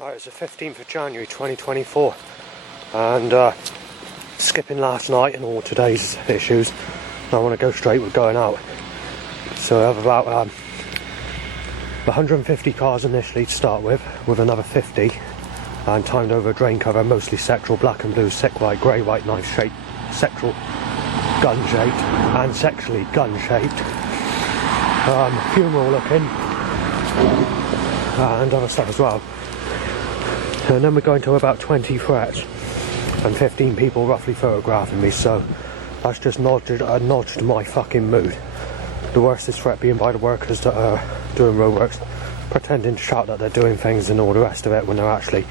Right, it's the 15th of January 2024 and skipping last night and all today's issues, I want to go straight with going out. So I have about 150 cars initially to start with another 50 and timed over a drain cover, mostly sectoral, black and blue, sick white, grey white, knife shaped, sectoral, gun shaped and sexually gun shaped, funeral looking and other stuff as well. And then we're going to about 20 threats and 15 people roughly photographing me, so that's just nudged my fucking mood. The worst is threat being by the workers that are doing roadworks, pretending to shout that they're doing things and all the rest of it when they're actually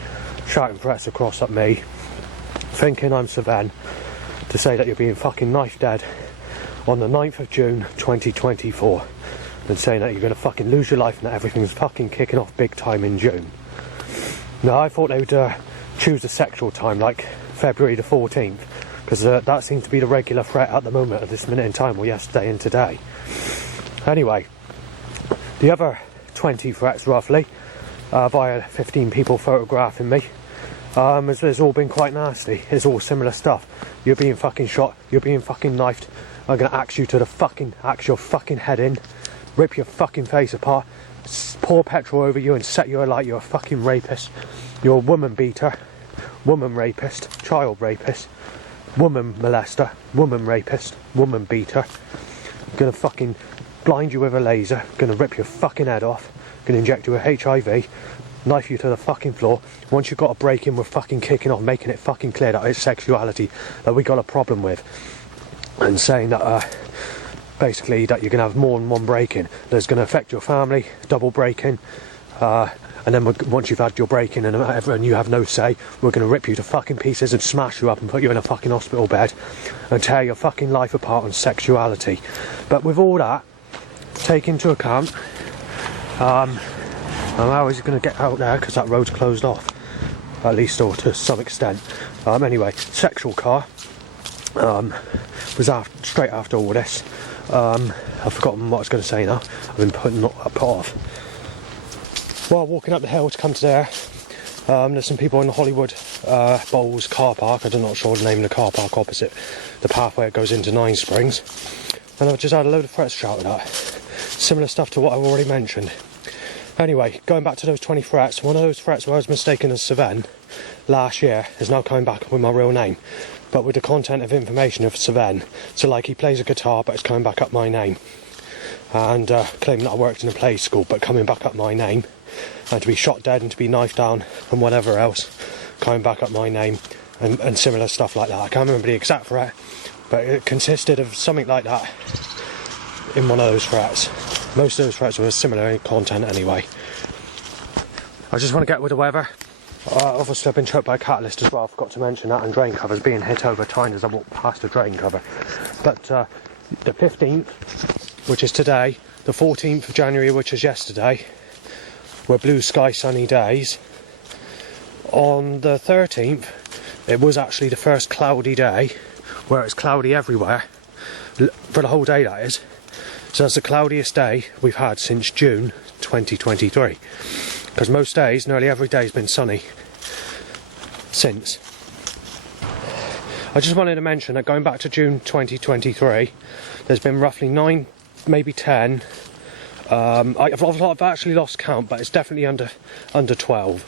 shouting threats across at me, thinking I'm Savan, to say that you're being fucking knife dead on the 9th of June 2024 and saying that you're going to fucking lose your life and that everything's fucking kicking off big time in June. Now, I thought they would choose a sexual time, like February the 14th, because that seems to be the regular threat at the moment, at this minute in time, or yesterday and today. Anyway, the other 20 threats, roughly, via 15 people photographing me, it's all been quite nasty. It's all similar stuff. You're being fucking shot, you're being fucking knifed, I'm going to axe your fucking head in, rip your fucking face apart, pour petrol over you and set you alight. You're a fucking rapist. You're a woman beater, woman rapist, child rapist, woman molester, woman rapist, woman beater. Gonna fucking blind you with a laser, gonna rip your fucking head off, gonna inject you with HIV, knife you to the fucking floor. Once you've got a break in, we're fucking kicking off, making it fucking clear that it's sexuality that we got a problem with, and saying that basically that you're going to have more than one break-in. That's going to affect your family, double break-in, and then once you've had your break-in and you have no say, we're going to rip you to fucking pieces and smash you up and put you in a fucking hospital bed and tear your fucking life apart on sexuality. But with all that take into account, how is he going to get out there because that road's closed off, at least, or to some extent. Anyway, sexual car was straight after all this. I've forgotten what I was going to say now. I've been put off. While walking up the hill to come to there, there's some people in the Hollywood Bowls car park. I'm not sure the name of the car park opposite the pathway that goes into Nine Springs. And I've just had a load of threats shouted at. Similar stuff to what I've already mentioned. Anyway, going back to those 20 threats, one of those threats where I was mistaken as Savan last year is now coming back with my real name, but with the content of information of Savan. So like, he plays a guitar but it's coming back up my name, and claiming that I worked in a play school but coming back up my name, and to be shot dead and to be knifed down and whatever else coming back up my name, and similar stuff like that. I can't remember the exact threat, but it consisted of something like that in one of those threats. Most of those threats were similar in content anyway. I just want to get with the weather. Obviously I've been choked by a catalyst as well, I forgot to mention that, and drain covers being hit over time as I walk past the drain cover. But the 15th, which is today, the 14th of January, which is yesterday, were blue sky sunny days. On the 13th, it was actually the first cloudy day, where it's cloudy everywhere, for the whole day that is. So that's the cloudiest day we've had since June 2023. Because most days, nearly every day has been sunny since. I just wanted to mention that going back to June 2023, there's been roughly 9, maybe 10. I've actually lost count, but it's definitely under 12.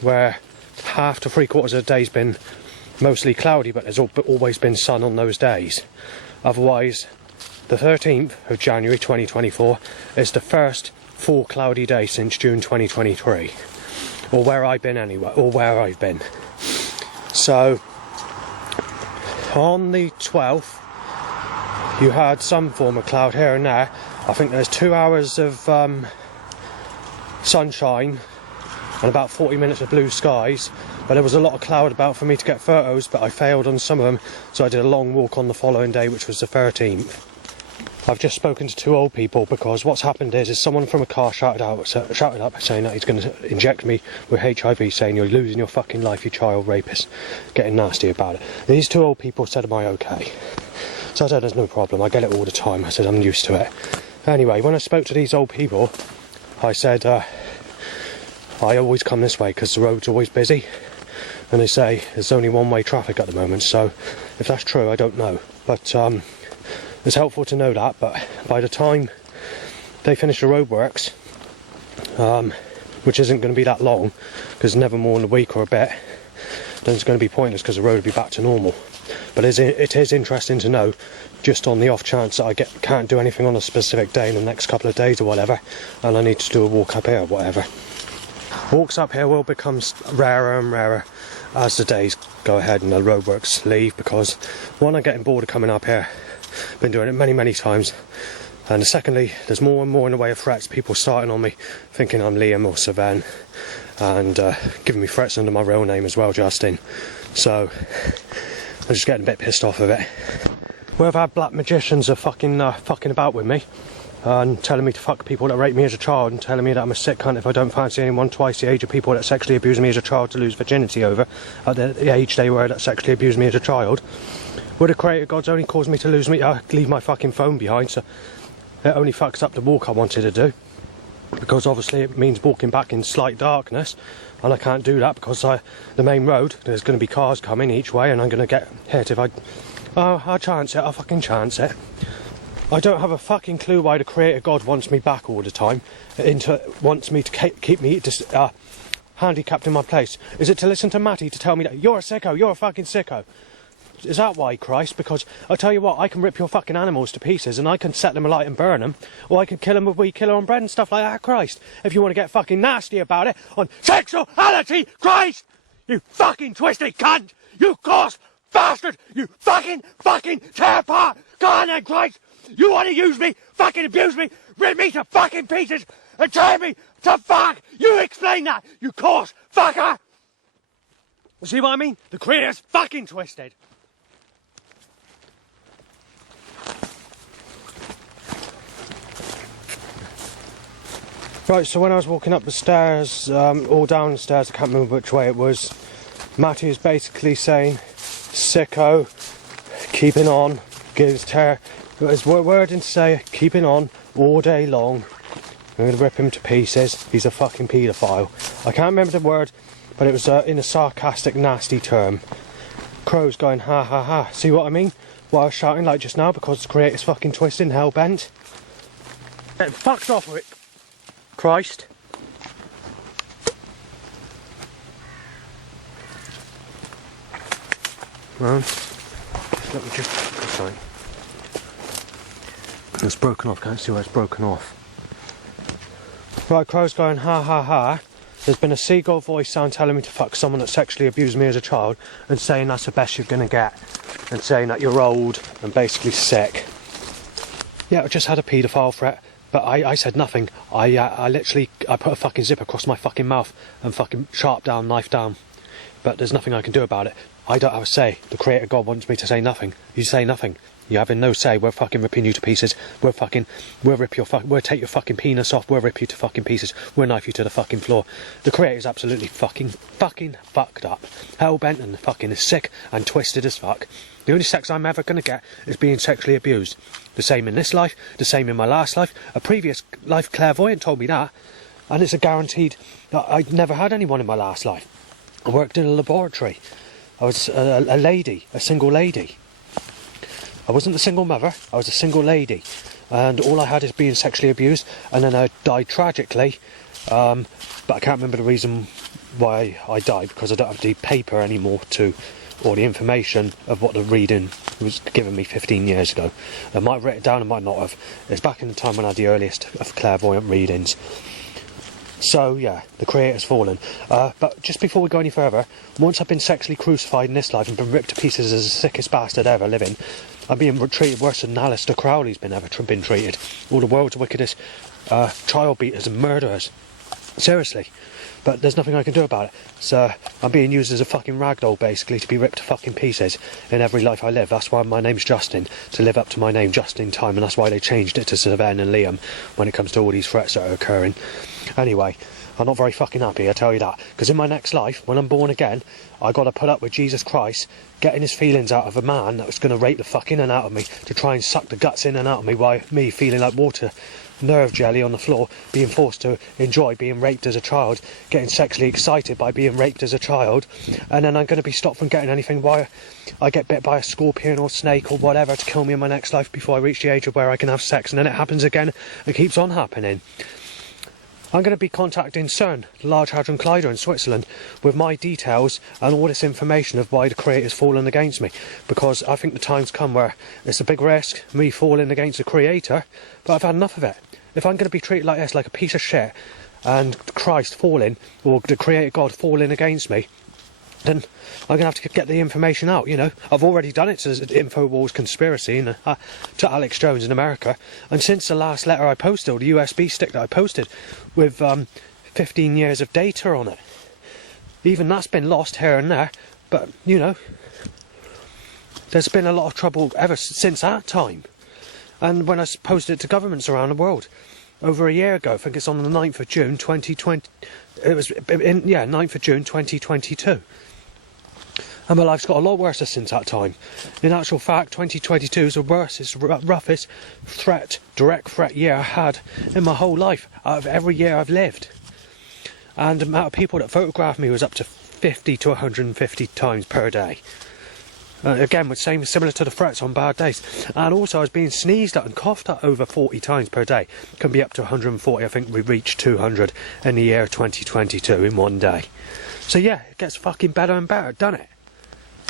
Where half to 3/4 of the day's been mostly cloudy, but there's always been sun on those days. Otherwise, the 13th of January 2024 is the first full cloudy day since June 2023, or where I've been anyway, or where I've been. So on the 12th you had some form of cloud here and there. I think there's 2 hours of sunshine and about 40 minutes of blue skies, but there was a lot of cloud about for me to get photos, but I failed on some of them, so I did a long walk on the following day, which was the 13th. I've just spoken to 2 old people, because what's happened is someone from a car shouted up saying that he's going to inject me with HIV, saying you're losing your fucking life, you child rapist, getting nasty about it. And these 2 old people said, am I okay? So I said, there's no problem, I get it all the time. I said, I'm used to it. Anyway, when I spoke to these old people, I said, I always come this way because the road's always busy, and they say there's only one-way traffic at the moment, so if that's true I don't know, but it's helpful to know that. But by the time they finish the roadworks, which isn't going to be that long because never more than a week or a bit, then it's going to be pointless because the road will be back to normal. But it is interesting to know, just on the off chance that I can't do anything on a specific day in the next couple of days or whatever, and I need to do a walk up here or whatever. Walks up here will become rarer and rarer as the days go ahead and the roadworks leave, because one, I'm getting bored of coming up here, been doing it many times, and secondly, there's more and more in the way of threats, people starting on me thinking I'm Liam or Savan, and giving me threats under my real name as well, Justin. So I'm just getting a bit pissed off of it. We've had black magicians are fucking about with me and telling me to fuck people that raped me as a child, and telling me that I'm a sick cunt if I don't fancy anyone twice the age of people that sexually abused me as a child to lose virginity over at the age they were that sexually abused me as a child. Would the creator gods only cause me to leave my fucking phone behind, so it only fucks up the walk I wanted to do, because obviously it means walking back in slight darkness, and I can't do that because the main road, there's going to be cars coming each way and I'm going to get hit if I'll chance it, I'll fucking chance it. I don't have a fucking clue why the creator god wants me back all the time, wants me to keep me handicapped in my place. Is it to listen to Matty to tell me that you're a sicko, you're a fucking sicko? Is that why, Christ? Because I'll tell you what, I can rip your fucking animals to pieces and I can set them alight and burn them, or I can kill them with weed killer on bread and stuff like that, Christ. If you want to get fucking nasty about it on sexuality, Christ! You fucking twisted cunt! You coarse bastard! You fucking tear apart! Go on then, Christ! You want to use me, fucking abuse me, rip me to fucking pieces, and tear me to fuck! You explain that, you coarse fucker! See what I mean? The creator's fucking twisted. Right, so when I was walking up the stairs, or down the stairs, I can't remember which way it was, Matty is basically saying, sicko, keeping on, gives tear. His word to say, keeping on all day long. I'm going to rip him to pieces. He's a fucking paedophile. I can't remember the word, but it was in a sarcastic, nasty term. Crow's going, ha ha ha. See what I mean? What I was shouting like just now, because the creator's fucking twisted and hell-bent. Getting fucked off with it. Christ. Well, let me just... Sorry. It's broken off, can't see where it's broken off. Right, Crow's going, ha ha ha. There's been a seagull voice sound telling me to fuck someone that sexually abused me as a child, and saying that's the best you're gonna get, and saying that you're old and basically sick. Yeah, I just had a paedophile threat, but I said nothing. I literally put a fucking zip across my fucking mouth and fucking sharp down, knife down. But there's nothing I can do about it. I don't have a say. The creator God wants me to say nothing. You say nothing. You're having no say. We're fucking ripping you to pieces. We'll take your fucking penis off. We'll rip you to fucking pieces. We'll knife you to the fucking floor. The creator's absolutely fucking fucked up. Hell-bent and fucking sick and twisted as fuck. The only sex I'm ever going to get is being sexually abused. The same in this life, the same in my last life. A previous life clairvoyant told me that. And it's a guaranteed that I'd never had anyone in my last life. I worked in a laboratory. I was a lady, a single lady. I wasn't a single mother, I was a single lady. And all I had is being sexually abused, and then I died tragically. But I can't remember the reason why I died, because I don't have the paper anymore or the information of what the reading was given me 15 years ago. I might have written it down, I might not have. It's back in the time when I had the earliest of clairvoyant readings. So yeah, the creator's fallen. But just before we go any further, once I've been sexually crucified in this life and been ripped to pieces as the sickest bastard ever living, I'm being treated worse than Alistair Crowley's been treated. All the world's wickedest child beaters and murderers. Seriously. But there's nothing I can do about it. So I'm being used as a fucking ragdoll, basically, to be ripped to fucking pieces in every life I live. That's why my name's Justin, to live up to my name just in time, and that's why they changed it to Savan and Liam when it comes to all these threats that are occurring. Anyway, I'm not very fucking happy, I tell you that, because in my next life, when I'm born again, I got to put up with Jesus Christ getting his feelings out of a man that was going to rape the fuck in and out of me, to try and suck the guts in and out of me, while me feeling like water nerve jelly on the floor, being forced to enjoy being raped as a child, getting sexually excited by being raped as a child, and then I'm going to be stopped from getting anything while I get bit by a scorpion or snake or whatever to kill me in my next life before I reach the age of where I can have sex, and then it happens again and keeps on happening. I'm going to be contacting CERN, the Large Hadron Collider in Switzerland, with my details and all this information of why the creator's fallen against me, because I think the time's come where it's a big risk, me falling against the creator, but I've had enough of it. If I'm going to be treated like this, like a piece of shit, and Christ falling, or the creator God falling against me, then I'm going to have to get the information out, you know. I've already done it to InfoWars Conspiracy and to Alex Jones in America. And since the last letter I posted, or the USB stick that I posted, with 15 years of data on it, even that's been lost here and there. But, you know, there's been a lot of trouble ever since that time. And when I posted it to governments around the world, over a year ago, I think it's on the 9th of June 2020, it was, 9th of June 2022. And my life's got a lot worse since that time. In actual fact, 2022 is the worst, roughest direct threat year I had in my whole life, out of every year I've lived. And the amount of people that photographed me was up to 50 to 150 times per day. Again, similar to the threats on bad days. And also I was being sneezed at and coughed at over 40 times per day. Can be up to 140, I think we reached 200 in the year 2022 in one day. So yeah, it gets fucking better and better, doesn't it?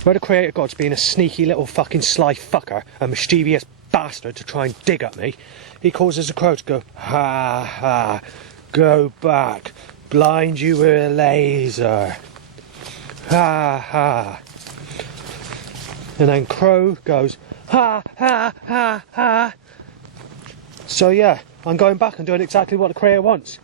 Where the creator God's being a sneaky little fucking sly fucker, a mischievous bastard to try and dig at me, he causes a crow to go, ha ha, go back, blind you with a laser, ha ha. And then Crow goes, ha ha ha ha. So yeah, I'm going back and doing exactly what the creator wants.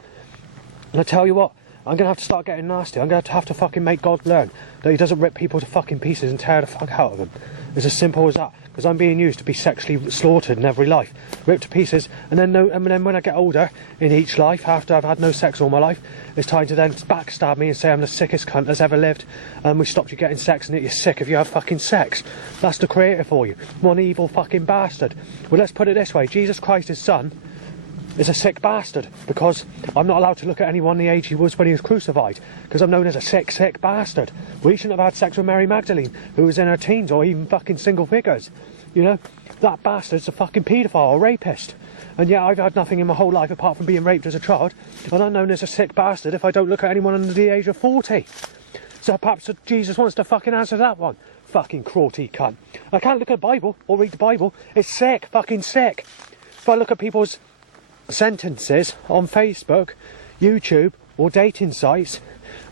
And I tell you what, I'm going to have to start getting nasty. I'm going to have to fucking make God learn that he doesn't rip people to fucking pieces and tear the fuck out of them. It's as simple as that. Because I'm being used to be sexually slaughtered in every life. Ripped to pieces. And then when I get older, in each life, after I've had no sex all my life, it's time to then backstab me and say I'm the sickest cunt that's ever lived. And we stopped you getting sex and that you're sick if you have fucking sex. That's the creator for you. One evil fucking bastard. Well, let's put it this way. Jesus Christ, his son, is a sick bastard, because I'm not allowed to look at anyone the age he was when he was crucified, because I'm known as a sick bastard. We shouldn't have had sex with Mary Magdalene, who was in her teens, or even fucking single figures. You know, that bastard's a fucking paedophile or rapist. And yet I've had nothing in my whole life apart from being raped as a child, and I'm known as a sick bastard if I don't look at anyone under the age of 40. So perhaps Jesus wants to fucking answer that one. Fucking cruelty cunt. I can't look at the Bible or read the Bible. It's sick, fucking sick. If I look at people's sentences on Facebook, YouTube or dating sites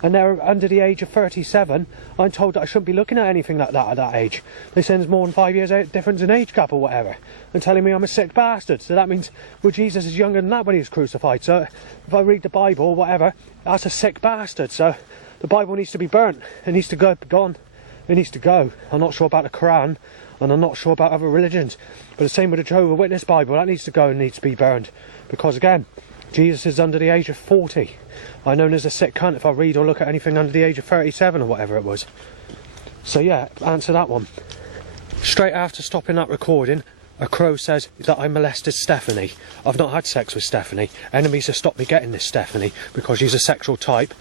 and they're under the age of 37, I'm told that I shouldn't be looking at anything like that at that age. They say there's more than 5 years difference in age gap or whatever, and telling me I'm a sick bastard. So that means, well, Jesus is younger than that when he was crucified, so if I read the Bible or whatever, that's a sick bastard. So the Bible needs to be burnt. It needs to go, gone. It needs to go. I'm not sure about the Quran, and I'm not sure about other religions, but the same with the Jehovah's Witness Bible. That needs to go and needs to be burned, because again, Jesus is under the age of 40. I'm known as a sick cunt if I read or look at anything under the age of 37 or whatever it was. So yeah, answer that one. Straight after stopping that recording, a crow says that I molested Stephanie. I've not had sex with Stephanie. Enemies have stopped me getting this Stephanie because she's a sexual type,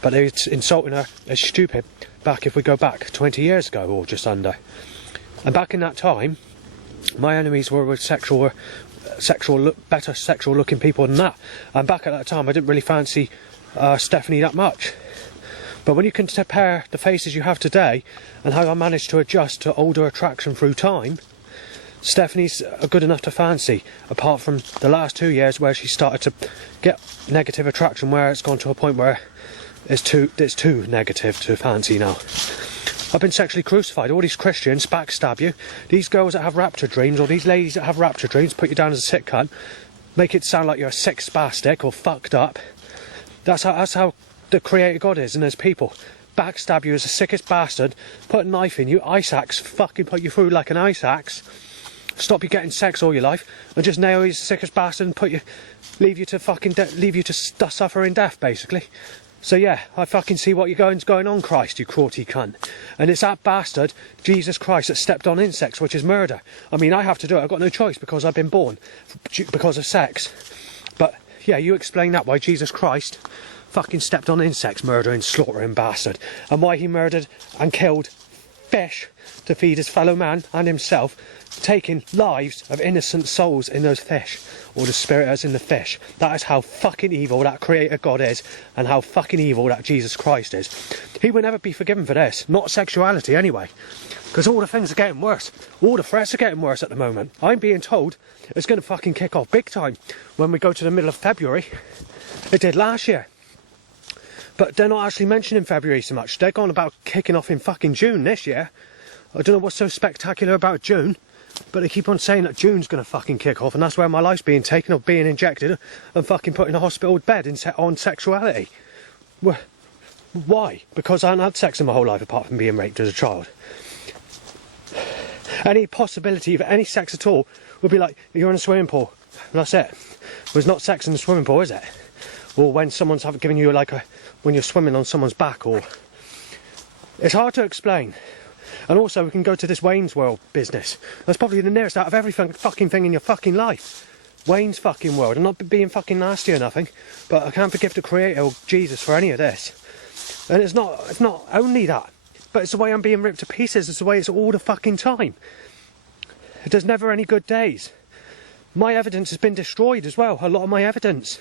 but they're insulting her as stupid back if we go back 20 years ago or just under. And back in that time, my enemies were with better sexual looking people than that. And back at that time I didn't really fancy Stephanie that much. But when you can compare the faces you have today and how I managed to adjust to older attraction through time, Stephanie's good enough to fancy, apart from the last 2 years where she started to get negative attraction, where it's gone to a point where it's too negative to fancy now. I've been sexually crucified. All these Christians backstab you. These girls that have rapture dreams, or these ladies that have rapture dreams, put you down as a sick cunt, make it sound like you're a sick spastic or fucked up. That's how the creator God is and his people. Backstab you as the sickest bastard, put a knife in you, ice axe, fucking put you through like an ice axe, stop you getting sex all your life, and just nail you as the sickest bastard and leave you to suffering death, basically. So yeah, I fucking see what you're going on, Christ, you cruelty cunt. And it's that bastard, Jesus Christ, that stepped on insects, which is murder. I mean, I have to do it. I've got no choice because I've been born because of sex. But yeah, you explain that, why Jesus Christ fucking stepped on insects, murdering, slaughtering bastard. And why he murdered and killed fish to feed his fellow man and himself, taking lives of innocent souls in those fish, or the spirit in the fish. That is how fucking evil that creator God is, and how fucking evil that Jesus Christ is. He will never be forgiven for this, not sexuality anyway, because all the things are getting worse. All the threats are getting worse at the moment. I'm being told it's going to fucking kick off big time when we go to the middle of February. It did last year. But they're not actually mentioning February so much. They're going about kicking off in fucking June this year. I don't know what's so spectacular about June, but they keep on saying that June's going to fucking kick off, and that's where my life's being taken, or being injected and fucking put in a hospital bed on sexuality. Why? Because I haven't had sex in my whole life apart from being raped as a child. Any possibility of any sex at all would be like, you're in a swimming pool, and that's it. There's not sex in the swimming pool, is it? Or when someone's given you when you're swimming on someone's back, or... It's hard to explain. And also, we can go to this Wayne's World business. That's probably the nearest out of every fucking thing in your fucking life. Wayne's fucking World. I'm not being fucking nasty or nothing, but I can't forgive the creator or Jesus for any of this. And it's not only that, but it's the way I'm being ripped to pieces. It's the way it's all the fucking time. There's never any good days. My evidence has been destroyed as well. A lot of my evidence.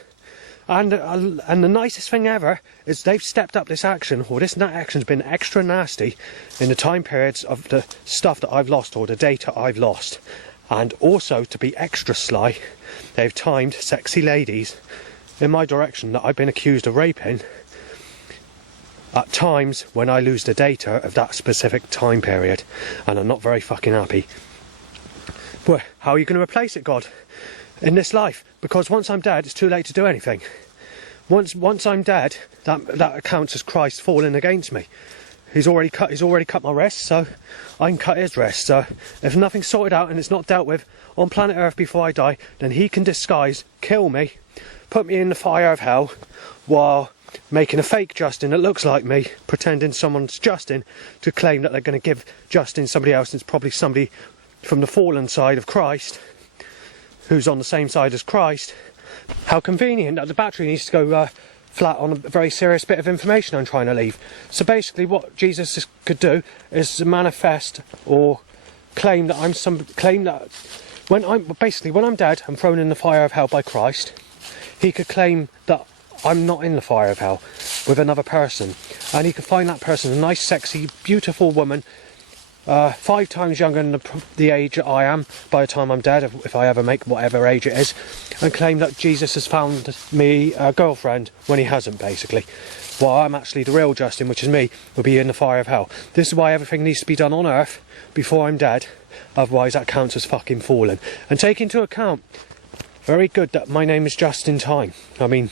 And the nicest thing ever is they've stepped up this action, or this action's been extra nasty in the time periods of the stuff that I've lost, or the data I've lost. And also, to be extra sly, they've timed sexy ladies in my direction that I've been accused of raping at times when I lose the data of that specific time period. And I'm not very fucking happy. Well, how are you going to replace it, God? In this life, because once I'm dead, it's too late to do anything. Once I'm dead, that counts as Christ falling against me. He's already cut my wrist, so I can cut his wrist. So if nothing's sorted out and it's not dealt with on planet Earth before I die, then he can disguise, kill me, put me in the fire of hell, while making a fake Justin that looks like me, pretending someone's Justin, to claim that they're going to give Justin somebody else, and it's probably somebody from the fallen side of Christ, who's on the same side as Christ. How convenient that the battery needs to go flat on a very serious bit of information I'm trying to leave. So basically what Jesus could do is to manifest or claim that when I'm dead and thrown in the fire of hell by Christ, he could claim that I'm not in the fire of hell with another person, and he could find that person a nice, sexy, beautiful woman, 5 times younger than the age that I am by the time I'm dead, if I ever make whatever age it is, and claim that Jesus has found me a girlfriend when he hasn't, basically. While I'm actually the real Justin, which is me, will be in the fire of hell. This is why everything needs to be done on Earth before I'm dead, otherwise that counts as fucking fallen. And take into account, very good that my name is Justin Time. I mean,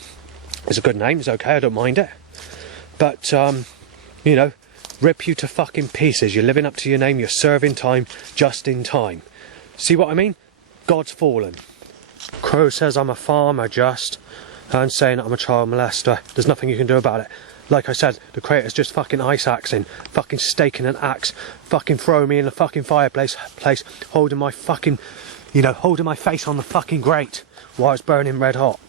it's a good name, it's okay, I don't mind it. But, you know, rip you to fucking pieces. You're living up to your name, you're serving time just in time. See what I mean? God's fallen. Crow says I'm a farmer, just, and saying that I'm a child molester. There's nothing you can do about it. Like I said, the creator's just fucking ice axing, fucking staking an axe, fucking throwing me in the fucking fireplace, holding my fucking, holding my face on the fucking grate while it's burning red hot.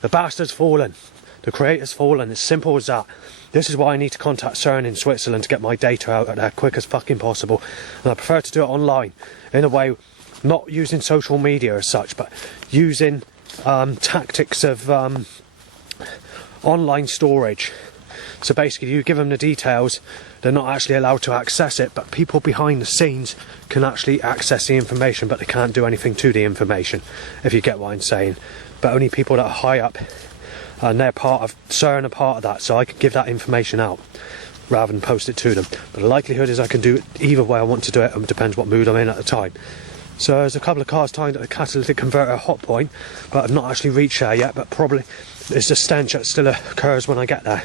The bastard's fallen. The creator's fallen. It's simple as that. This is why I need to contact CERN in Switzerland to get my data out as quick as fucking possible. And I prefer to do it online, in a way, not using social media as such, but using tactics of online storage. So basically, you give them the details, they're not actually allowed to access it, but people behind the scenes can actually access the information, but they can't do anything to the information, if you get what I'm saying. But only people that are high up, and they're part of CERN, are part of that, so I can give that information out rather than post it to them. But the likelihood is I can do it either way I want to do it, and it depends what mood I'm in at the time. So there's a couple of cars timed at a catalytic converter hot point, but I've not actually reached there yet, but probably it's the stench that still occurs when I get there.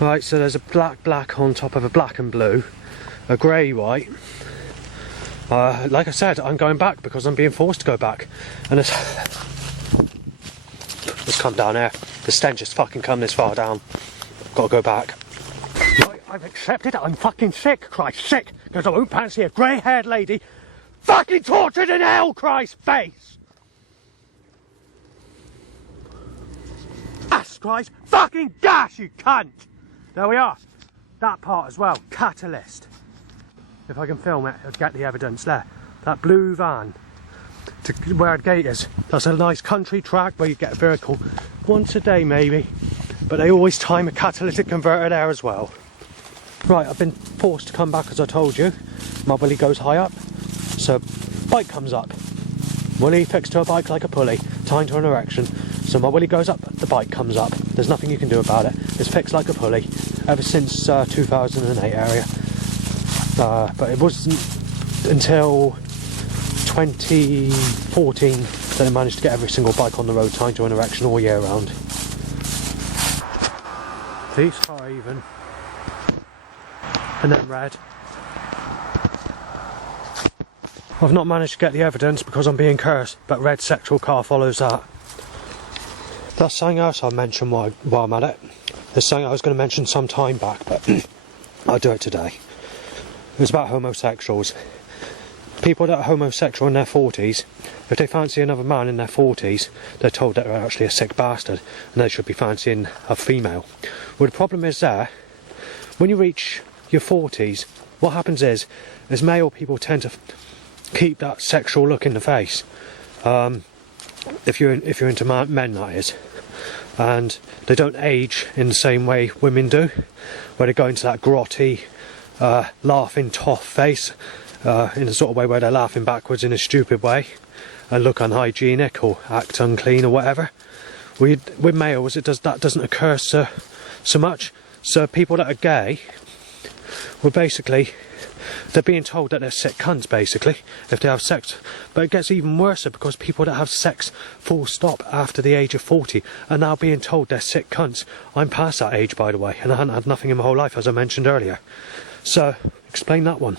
Right, so there's a black on top of a black and blue, a grey white. Like I said, I'm going back because I'm being forced to go back, and let's come down here. The stench has fucking come this far down. Gotta go back. Right, I've accepted it. I'm fucking sick, Christ, sick. Because I won't fancy a grey-haired lady fucking tortured in hell, Christ, face. Ass, Christ, fucking gas, you cunt. There we are. That part as well, catalyst. If I can film it, I'll get the evidence there. That blue van to where the gate is. That's a nice country track where you get a vehicle once a day maybe, but they always time a catalytic converter there as well. Right, I've been forced to come back as I told you. My willy goes high up, so bike comes up. Willy fixed to a bike like a pulley, tied to an erection. So my willy goes up, the bike comes up. There's nothing you can do about it. It's fixed like a pulley ever since 2008 area. But it wasn't until 2014 that I managed to get every single bike on the road tied to an erection all year round. These are even. And then red. I've not managed to get the evidence because I'm being cursed, but red sexual car follows that. That's something else I'll mention while I'm at it. There's something I was going to mention some time back, but I'll do it today. It was about homosexuals. People that are homosexual in their 40s, if they fancy another man in their 40s, they're told that they're actually a sick bastard and they should be fancying a female. Well, the problem is there, when you reach your 40s, what happens is male people tend to keep that sexual look in the face. If you're into men, that is. And they don't age in the same way women do, where they go into that grotty, laughing toff face, in a sort of way where they're laughing backwards in a stupid way and look unhygienic or act unclean or whatever. With males, that doesn't occur so much. So people that are gay, well, basically, they're being told that they're sick cunts, basically, if they have sex. But it gets even worse because people that have sex full stop after the age of 40 are now being told they're sick cunts. I'm past that age, by the way, and I hadn't had nothing in my whole life, as I mentioned earlier. So, explain that one.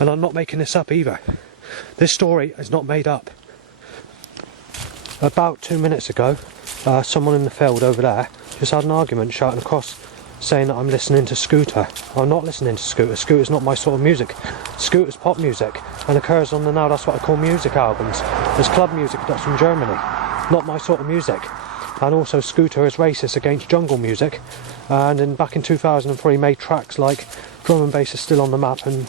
And I'm not making this up either. This story is not made up. About 2 minutes ago, someone in the field over there just had an argument shouting across, saying that I'm listening to Scooter. I'm not listening to Scooter. Scooter's not my sort of music. Scooter's pop music and occurs on the now that's what I call music albums. There's club music that's from Germany. Not my sort of music. And also Scooter is racist against jungle music, and back in 2003 made tracks like Drum and Bass is Still on the Map, and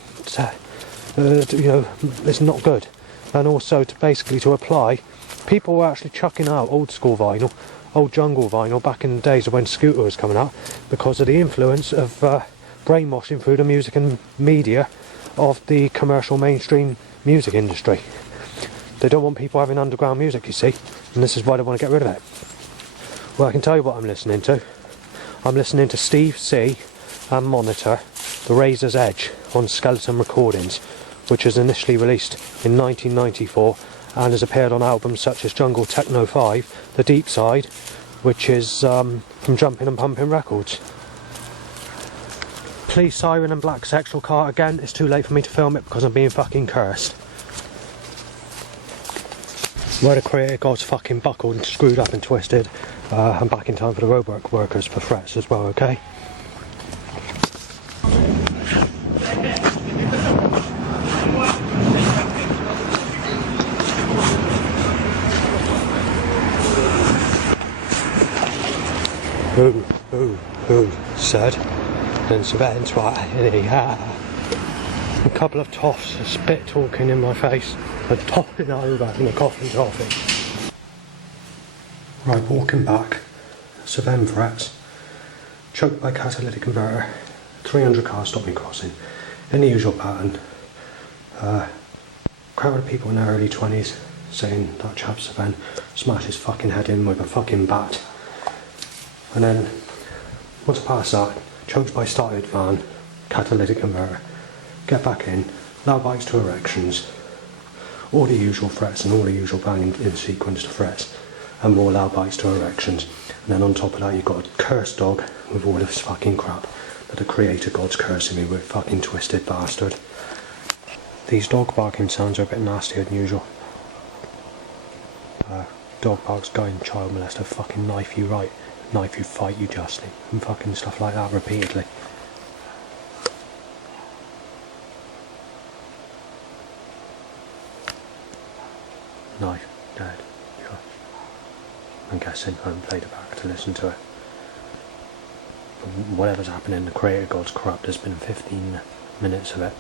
you know, it's not good. And also to apply, people were actually chucking out old school vinyl, old jungle vinyl back in the days of when Scooter was coming out, because of the influence of brainwashing through the music and media of the commercial mainstream music industry. They don't want people having underground music, you see, and this is why they want to get rid of it. Well, I can tell you what I'm listening to. I'm listening to Steve C and Monitor, The Razor's Edge, on Skeleton Recordings, which was initially released in 1994 and has appeared on albums such as Jungle Techno 5, The Deep Side, which is from Jumping and Pumping Records. Police siren and black sexual car again. It's too late for me to film it because I'm being fucking cursed. Where the creator god's fucking buckled and screwed up and twisted. I'm back in time for the roadwork workers for threats as well, okay? Who said? And Savannah's right, anyhow. A couple of toffs of spit talking in my face and topping over in a coffin toffee. Right, walking back, Savannah threats, choked by catalytic converter, 300 cars stopped me crossing, in the usual pattern. Crowd of people in their early 20s saying that chap Savannah smashed his fucking head in with a fucking bat. And then, once past that, choked by started van, catalytic converter, get back in, loud bikes to erections, all the usual threats and all the usual banging in sequence to threats, and more loud bikes to erections. And then on top of that you've got a cursed dog with all this fucking crap that the creator god's cursing me with, fucking twisted bastard. These dog barking sounds are a bit nastier than usual. Dog barks, guy and child molester, fucking knife you right. knife you, fight you justly, and fucking stuff like that repeatedly. Knife, dead. Yeah. I'm guessing I haven't played it back to listen to it. But whatever's happening, the creator god's corrupt. There's been 15 minutes of it.